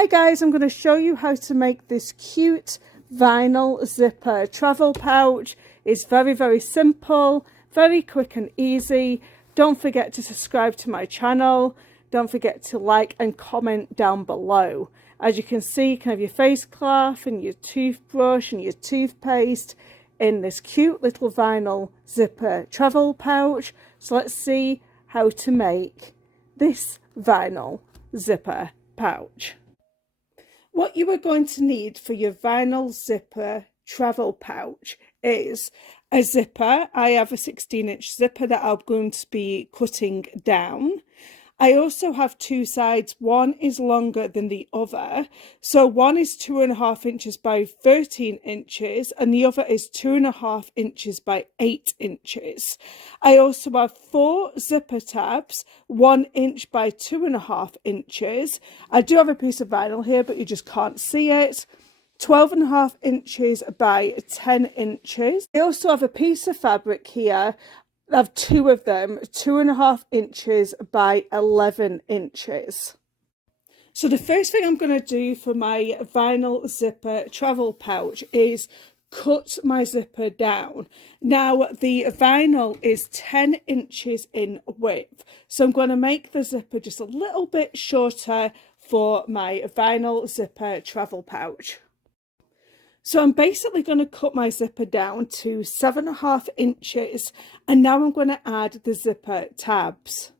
Hi guys, I'm going to show you how to make this cute vinyl zipper travel pouch. It's very simple, very quick and easy. Don't forget to subscribe to my channel. Don't forget to like and comment down below. As you can see, you can have your face cloth and your toothbrush and your toothpaste in this cute little vinyl zipper travel pouch. So let's see how to make this vinyl zipper pouch. What you are going to need for your vinyl zipper travel pouch is a zipper. I have a 16-inch zipper that I'm going to be cutting down. I also have two sides. One is longer than the other. So one is 2.5 inches by 13 inches and the other is 2.5 inches by 8 inches. I also have 4 zipper tabs, 1 inch by 2.5 inches. I do have a piece of vinyl here, but you just can't see it. 12.5 inches by 10 inches. I also have a piece of fabric here. I have 2 of them, 2.5 inches by 11 inches. So the first thing I'm going to do for my vinyl zipper travel pouch is cut my zipper down. Now the vinyl is 10 inches in width, so I'm going to make the zipper just a little bit shorter for my vinyl zipper travel pouch. So I'm basically going to cut my zipper down to 7.5 inches, and now I'm going to add the zipper tabs.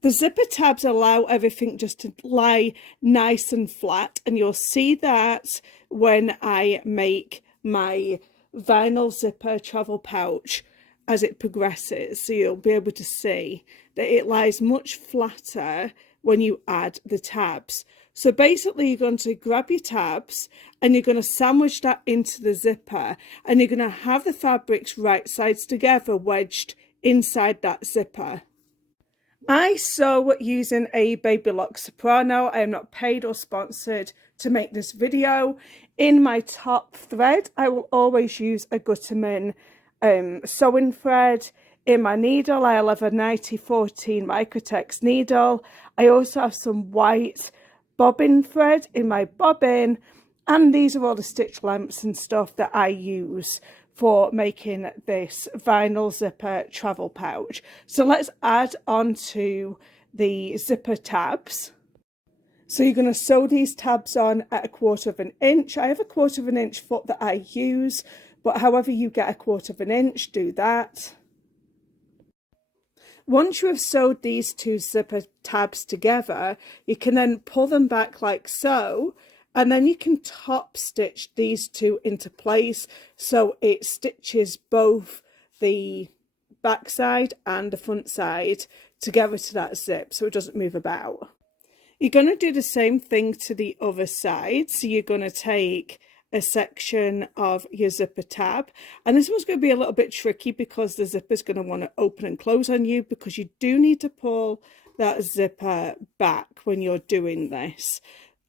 The zipper tabs allow everything just to lie nice and flat, and you'll see that when I make my vinyl zipper travel pouch as it progresses. So you'll be able to see that it lies much flatter when you add the tabs. So basically you're going to grab your tabs and you're going to sandwich that into the zipper, and you're going to have the fabrics right sides together wedged inside that zipper. I sew using a Baby Lock Soprano. I am not paid or sponsored to make this video. In my top thread, I will always use a Gutterman sewing thread. In my needle, I'll have a 9014 Microtex needle. I also have some white bobbin thread in my bobbin, and these are all the stitch lengths and stuff that I use for making this vinyl zipper travel pouch. So let's add on to the zipper tabs. So you're going to sew these tabs on at 1/4 inch. I have a 1/4 inch foot that I use, but however you get a 1/4 inch, do that. Once you have sewed these 2 zipper tabs together, you can then pull them back like so, and then you can top stitch these 2 into place so it stitches both the back side and the front side together to that zip so it doesn't move about. You're going to do the same thing to the other side. So you're going to take a section of your zipper tab, and this one's going to be a little bit tricky because the zipper is going to want to open and close on you, because you do need to pull that zipper back when you're doing this.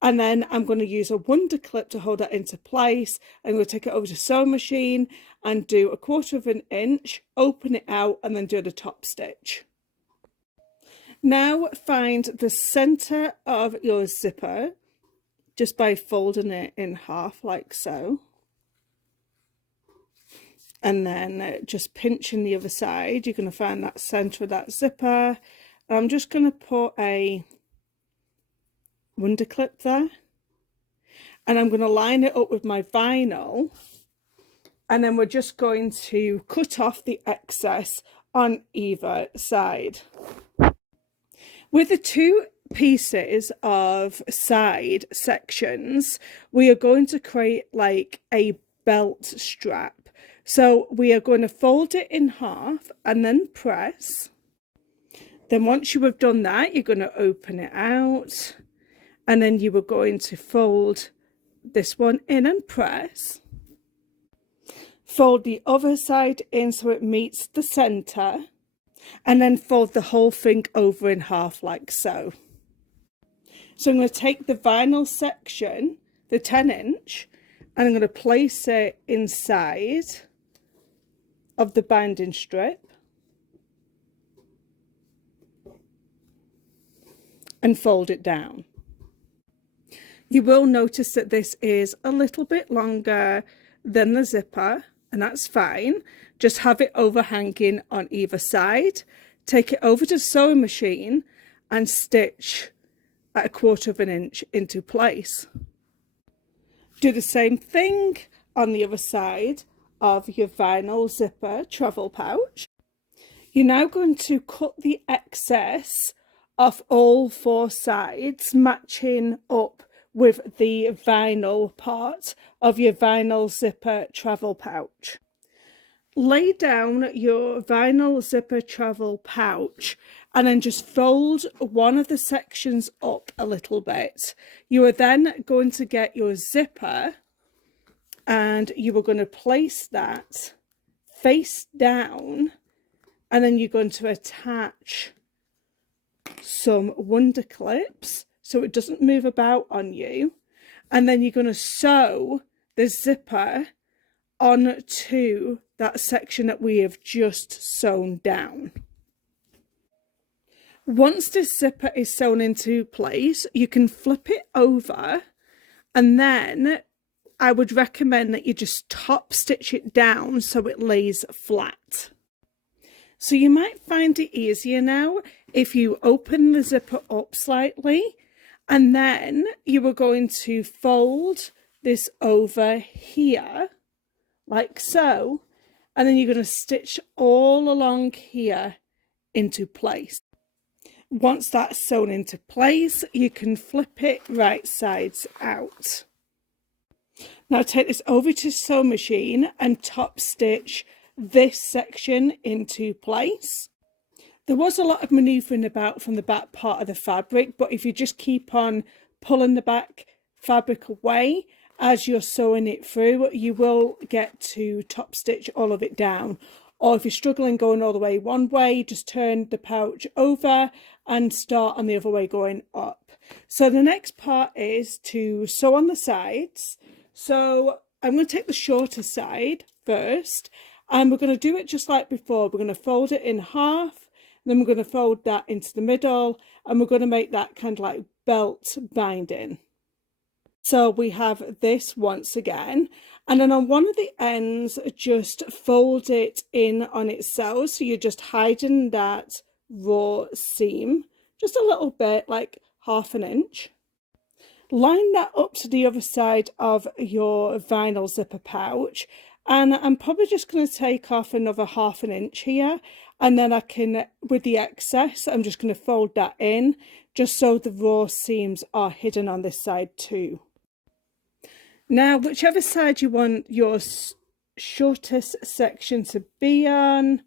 And then I'm going to use a wonder clip to hold that into place. I'm going to take it over to sewing machine and do a 1/4 inch, open it out, and then do the top stitch. Now find the center of your zipper just by folding it in half like so, and then just pinching the other side. You're going to find that center of that zipper. I'm just going to put a wonder clip there, and I'm going to line it up with my vinyl, and then we're just going to cut off the excess on either side. With the 2 pieces of side sections, we are going to create like a belt strap. So we are going to fold it in half and then press. Then once you have done that, you're going to open it out, and then you are going to fold this one in and press. Fold the other side in so it meets the center, and then fold the whole thing over in half like so. So I'm going to take the vinyl section, the 10 inch, and I'm going to place it inside of the binding strip and fold it down. You will notice that this is a little bit longer than the zipper, and that's fine. Just have it overhanging on either side. Take it over to the sewing machine and stitch at 1/4 of an inch into place. Do the same thing on the other side of your vinyl zipper travel pouch. You're now going to cut the excess off all 4 sides, matching up with the vinyl part of your vinyl zipper travel pouch. Lay down your vinyl zipper travel pouch and then just fold one of the sections up a little bit. You are then going to get your zipper and you are going to place that face down, and then you're going to attach some wonder clips so it doesn't move about on you, and then you're going to sew the zipper onto that section that we have just sewn down. Once this zipper is sewn into place, you can flip it over, and then I would recommend that you just top stitch it down so it lays flat. So you might find it easier now if you open the zipper up slightly, and then you are going to fold this over here like so, and then you're going to stitch all along here into place. Once that's sewn into place, you can flip it right sides out. Now take this over to the sewing machine and top stitch this section into place. There was a lot of manoeuvring about from the back part of the fabric, but if you just keep on pulling the back fabric away as you're sewing it through, you will get to top stitch all of it down. Or if you're struggling going all the way one way, just turn the pouch over and start on the other way going up. So the next part is to sew on the sides. So I'm going to take the shorter side first, and we're going to do it just like before. We're going to fold it in half, then we're going to fold that into the middle, and we're going to make that kind of like belt binding. So we have this once again, and then on one of the ends, just fold it in on itself. So you're just hiding that raw seam, just a little bit, like 1/2 inch. Line that up to the other side of your vinyl zipper pouch, and I'm probably just going to take off another 1/2 inch here, and then I can, with the excess, I'm just going to fold that in just so the raw seams are hidden on this side too. Now, whichever side you want your shortest section to be on,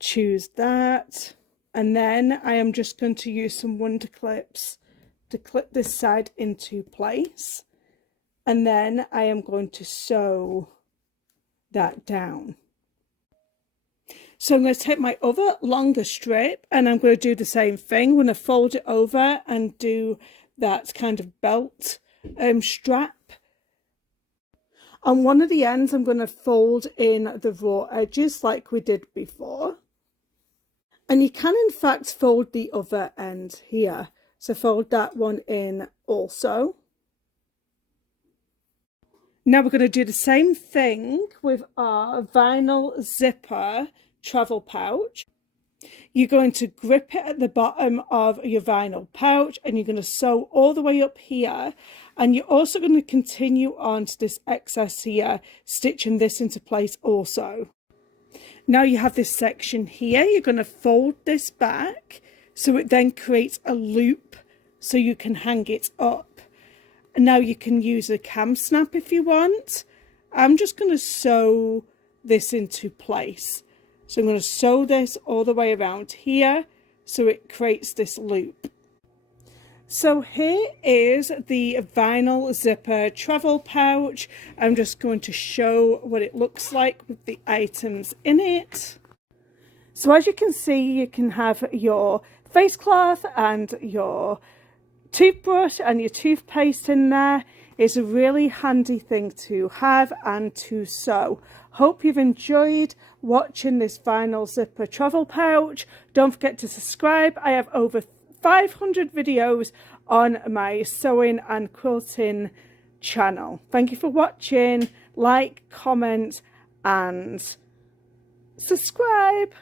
choose that, and then I am just going to use some wonder clips to clip this side into place, and then I am going to sew that down. So I'm going to take my other longer strip and I'm going to do the same thing. I'm going to fold it over and do that kind of belt strap. On one of the ends, I'm going to fold in the raw edges like we did before. And you can in fact fold the other end here. So fold that one in also. Now we're going to do the same thing with our vinyl zipper travel pouch. You're going to grip it at the bottom of your vinyl pouch and you're going to sew all the way up here, and you're also going to continue on to this excess here, stitching this into place also. Now you have this section here, you're going to fold this back so it then creates a loop so you can hang it up. And now you can use a cam snap if you want. I'm just going to sew this into place. So I'm going to sew this all the way around here so it creates this loop. So here is the vinyl zipper travel pouch. I'm just going to show what it looks like with the items in it. So as you can see, you can have your face cloth and your toothbrush and your toothpaste in there. It's a really handy thing to have and to sew. Hope you've enjoyed watching this vinyl zipper travel pouch. Don't forget to subscribe. I have over 500 videos on my sewing and quilting channel. Thank you for watching. Like, comment and subscribe.